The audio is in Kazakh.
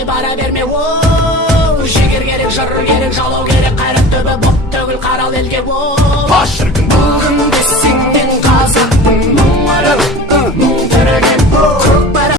қалай бара берме. Жігер керек, жыр керек, жалау керек, қайрат түбі боп төгіл қарал елге. Аш шіркін бұл күнде